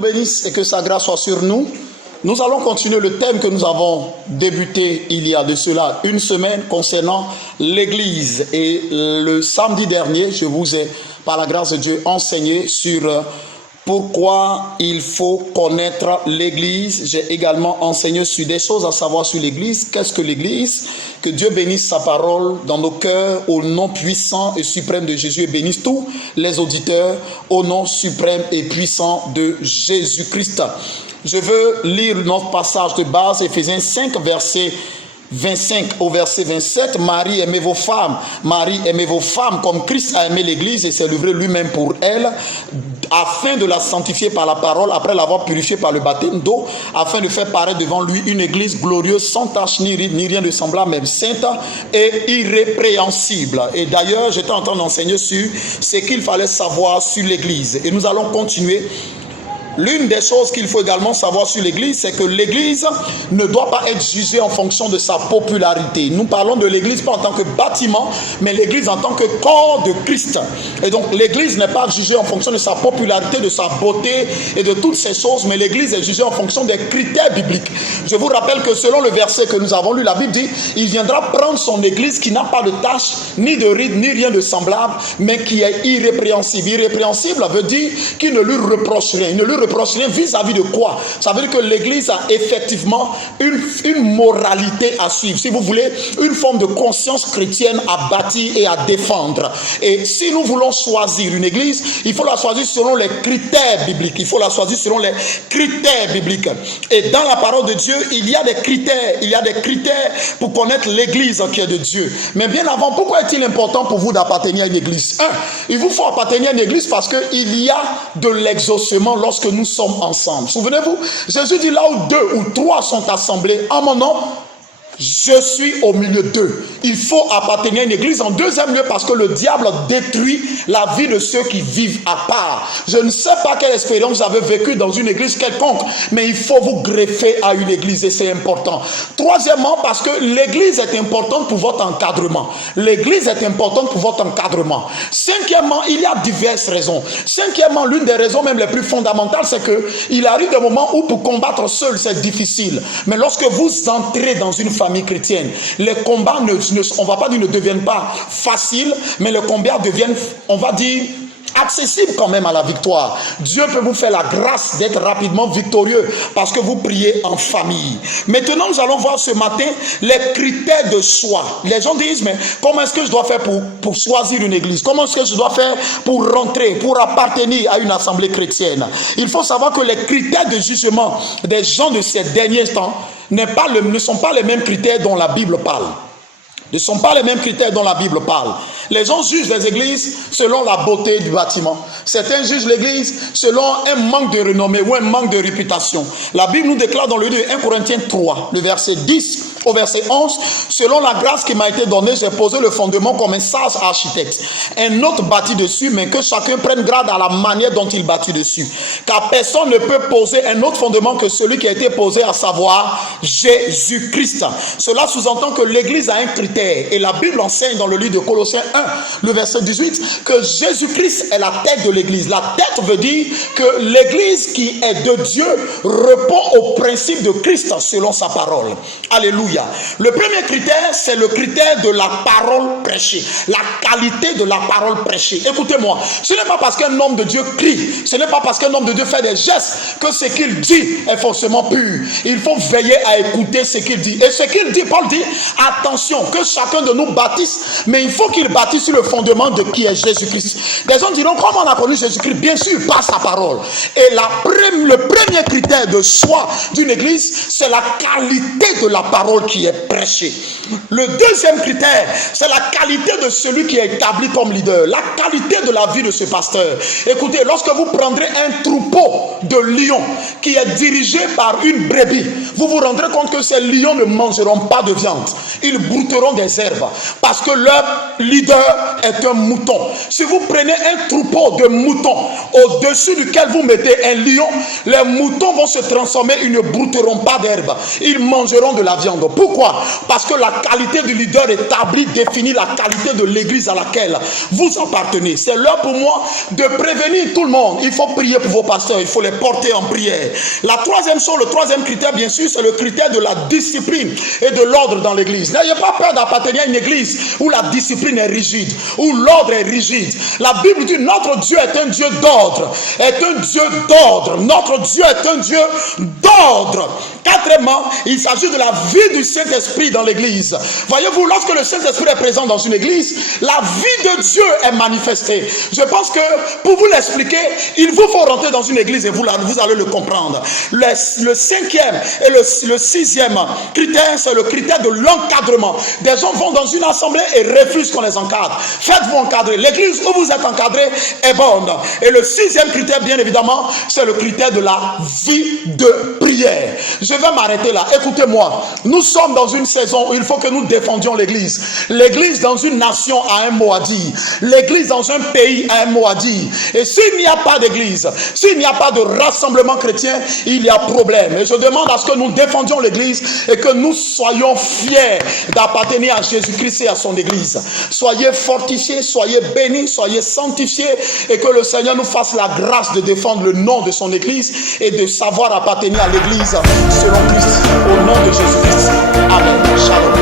bénisse et que sa grâce soit sur nous. Nous allons continuer le thème que nous avons débuté il y a de cela une semaine concernant l'Église. Et le samedi dernier, je vous ai, par la grâce de Dieu, enseigné sur pourquoi il faut connaître l'Église. J'ai également enseigné sur des choses à savoir sur l'Église. Qu'est-ce que l'Église? Que Dieu bénisse sa parole dans nos cœurs au nom puissant et suprême de Jésus et bénisse tous les auditeurs au nom suprême et puissant de Jésus-Christ. Je veux lire notre passage de base, Éphésiens 5, verset 25 au verset 27. Marie, aimez vos femmes. Marie, aimez vos femmes comme Christ a aimé l'Église et s'est livré lui-même pour elle, afin de la sanctifier par la parole, après l'avoir purifiée par le baptême d'eau, afin de faire paraître devant lui une Église glorieuse, sans tache ni ride, ni rien de semblable, même sainte et irrépréhensible. Et d'ailleurs, j'étais en train d'enseigner sur ce qu'il fallait savoir sur l'Église. Et nous allons continuer. L'une des choses qu'il faut également savoir sur l'Église, c'est que l'Église ne doit pas être jugée en fonction de sa popularité. Nous parlons de l'Église pas en tant que bâtiment, mais l'Église en tant que corps de Christ. Et donc l'Église n'est pas jugée en fonction de sa popularité, de sa beauté et de toutes ces choses, mais l'Église est jugée en fonction des critères bibliques. Je vous rappelle que selon le verset que nous avons lu, la Bible dit, il viendra prendre son Église qui n'a pas de tache, ni de ride, ni rien de semblable, mais qui est irrépréhensible. Irrépréhensible veut dire qu'il ne lui reproche rien. Il ne lui reproche rien vis-à-vis de quoi? Ça veut dire que l'Église a effectivement une moralité à suivre, si vous voulez, une forme de conscience chrétienne à bâtir et à défendre. Et si nous voulons choisir une Église, il faut la choisir selon les critères bibliques. Il faut la choisir selon les critères bibliques. Et dans la parole de Dieu, il y a des critères. Il y a des critères pour connaître l'Église qui est de Dieu. Mais bien avant, pourquoi est-il important pour vous d'appartenir à une Église? Il vous faut appartenir à une Église parce qu'il y a de l'exaucement lorsque nous sommes ensemble. Souvenez-vous, Jésus dit là où 2 ou 3 sont assemblés en mon nom, je suis au milieu d'eux. Il faut appartenir à une église. En deuxième lieu, parce que le diable détruit la vie de ceux qui vivent à part. Je ne sais pas quelle expérience vous avez vécue dans une église quelconque, mais il faut vous greffer à une église et c'est important. Troisièmement, parce que l'église est importante pour votre encadrement. L'église est importante pour votre encadrement. Cinquièmement, il y a diverses raisons. Cinquièmement, l'une des raisons même les plus fondamentales, c'est qu'il arrive des moments où pour combattre seul, c'est difficile. Mais lorsque vous entrez dans une famille chrétienne, les combats on va pas dire ne deviennent pas faciles, mais les combats deviennent, on va dire, accessibles quand même à la victoire. Dieu peut vous faire la grâce d'être rapidement victorieux parce que vous priez en famille. Maintenant, nous allons voir ce matin les critères de choix. Les gens disent, mais comment est-ce que je dois faire pour choisir une église? Comment est-ce que je dois faire pour rentrer, pour appartenir à une assemblée chrétienne? Il faut savoir que les critères de jugement des gens de ces derniers temps ne sont pas les mêmes critères dont la Bible parle. Ne sont pas les mêmes critères dont la Bible parle. Les gens jugent les églises selon la beauté du bâtiment. Certains jugent l'église selon un manque de renommée ou un manque de réputation. La Bible nous déclare dans le livre de 1 Corinthiens 3, le verset 10 au verset 11, selon la grâce qui m'a été donnée, j'ai posé le fondement comme un sage architecte. Un autre bâtit dessus, mais que chacun prenne garde à la manière dont il bâtit dessus. Car personne ne peut poser un autre fondement que celui qui a été posé, à savoir Jésus-Christ. Cela sous-entend que l'église a un critère. Et la Bible enseigne dans le livre de Colossiens 1, le verset 18, que Jésus-Christ est la tête de l'église. La tête veut dire que l'église qui est de Dieu répond au principe de Christ selon sa parole. Alléluia. Le premier critère, c'est le critère de la parole prêchée. La qualité de la parole prêchée. Écoutez-moi, ce n'est pas parce qu'un homme de Dieu crie, ce n'est pas parce qu'un homme de Dieu fait des gestes que ce qu'il dit est forcément pur. Il faut veiller à écouter ce qu'il dit. Et ce qu'il dit, Paul dit, attention, que chacun de nous bâtisse, mais il faut qu'il bâtisse sur le fondement de qui est Jésus-Christ. Des gens diront, comment on a connu Jésus-Christ? Bien sûr, par sa parole. Et le premier critère de choix d'une église, c'est la qualité de la parole qui est prêchée. Le deuxième critère, c'est la qualité de celui qui est établi comme leader, la qualité de la vie de ce pasteur. Écoutez, lorsque vous prendrez un troupeau de lions qui est dirigé par une brebis, vous vous rendrez compte que ces lions ne mangeront pas de viande. Ils brouteront des herbes parce que leur leader est un mouton. Si vous prenez un troupeau de moutons au-dessus duquel vous mettez un lion, les moutons vont se transformer, ils ne brouteront pas d'herbe. Ils mangeront de la viande. leader. Pourquoi? Parce que la qualité du leader établi définit la qualité de l'église à laquelle vous appartenez. C'est l'heure pour moi de prévenir tout le monde. Il faut prier pour vos pasteurs, il faut les porter en prière. La troisième chose, le troisième critère, bien sûr, c'est le critère de la discipline et de l'ordre dans l'église. N'ayez pas peur d'appartenir à une église où la discipline est rigide, où l'ordre est rigide. La Bible dit notre Dieu est un Dieu d'ordre, est un Dieu d'ordre. Notre Dieu est un Dieu d'ordre. Quatrièmement, il s'agit de la vie du Saint-Esprit dans l'église. Voyez-vous, lorsque le Saint-Esprit est présent dans une église, la vie de Dieu est manifestée. Je pense que pour vous l'expliquer, il vous faut rentrer dans une église et vous allez le comprendre. Le cinquième et le sixième critère, c'est le critère de l'encadrement. Des gens vont dans une assemblée et refusent qu'on les encadre. Faites-vous encadrer. L'église où vous êtes encadré est bonne. Et le sixième critère, bien évidemment, c'est le critère de la vie de prière. Je vais m'arrêter là. Écoutez-moi. Nous sommes dans une saison où il faut que nous défendions l'église. L'église dans une nation a un mot à dire. L'église dans un pays a un mot à dire. Et s'il n'y a pas d'église, s'il n'y a pas de rassemblement chrétien, il y a problème. Et je demande à ce que nous défendions l'église et que nous soyons fiers d'appartenir à Jésus-Christ et à son église. Soyez fortifiés, soyez bénis, soyez sanctifiés et que le Seigneur nous fasse la grâce de défendre le nom de son église et de savoir appartenir à l'église selon Christ. Au nom de Jésus-Christ. Amen. Shalom.